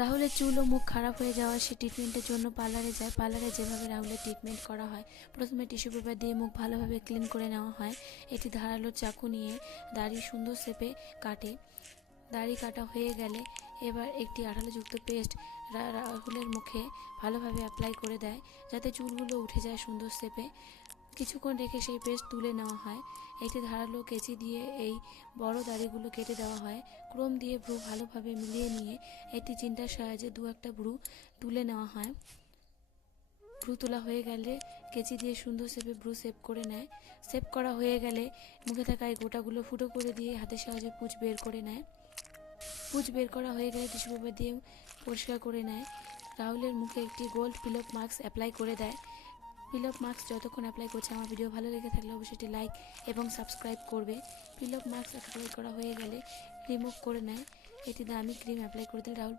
রাহুলের চুল ও মুখ খারাপ হয়ে যাওয়ায় সে ট্রিটমেন্টের জন্য পার্লারে যায়। পার্লারে যেভাবে রাহুলের ট্রিটমেন্ট করা হয়, প্রথমে টিস্যু পেপার দিয়ে মুখ ভালোভাবে ক্লিন করে নেওয়া হয়। এটি ধারালো চাকু নিয়ে দাড়ি সুন্দর শেপে কাটে। দাড়ি কাটা হয়ে গেলে এবার একটি আঠালোযুক্ত পেস্ট রাহুলের মুখে ভালোভাবে অ্যাপ্লাই করে দেয়, যাতে চুলগুলো উঠে যায় সুন্দর শেপে। কিছুক্ষণ রেখে সেই পেস্ট তুলে নেওয়া হয়। একটি ধারালো কেচি দিয়ে এই বড় দাড়িগুলো কেটে দেওয়া হয়। ক্রোম দিয়ে ভ্রু ভালোভাবে মিলিয়ে নিয়ে একটি চিন্তার সাহায্যে দু একটা ভ্রু তুলে নেওয়া হয়। ভ্রু তোলা হয়ে গেলে কেচি দিয়ে সুন্দর শেপে ভ্রু শেপ করে নেয়। শেপ করা হয়ে গেলে মুখে থাকা এই গোটাগুলো ফুটো করে দিয়ে হাতের সাহায্যে পুঁজ বের করে নেয়। পুঁজ বের করা হয়ে গেলে টিস্যু পেপার দিয়ে পরিষ্কার করে নেয়। রাহুলের মুখে একটি গোল্ড পিলপ মাস্ক অ্যাপ্লাই করে দেয়। পিলপ মাস্ক যতক্ষণ অ্যাপ্লাই করছে, আমার ভিডিও ভালো লেগে থাকলে অবশ্যই একটি লাইক এবং সাবস্ক্রাইব করবে। পিলপ মাস্ক অ্যাপ্লাই করা হয়ে গেলে রিমুভ করে নেয়। একটি দামি ক্রিম অ্যাপ্লাই করে দিলে রাহুল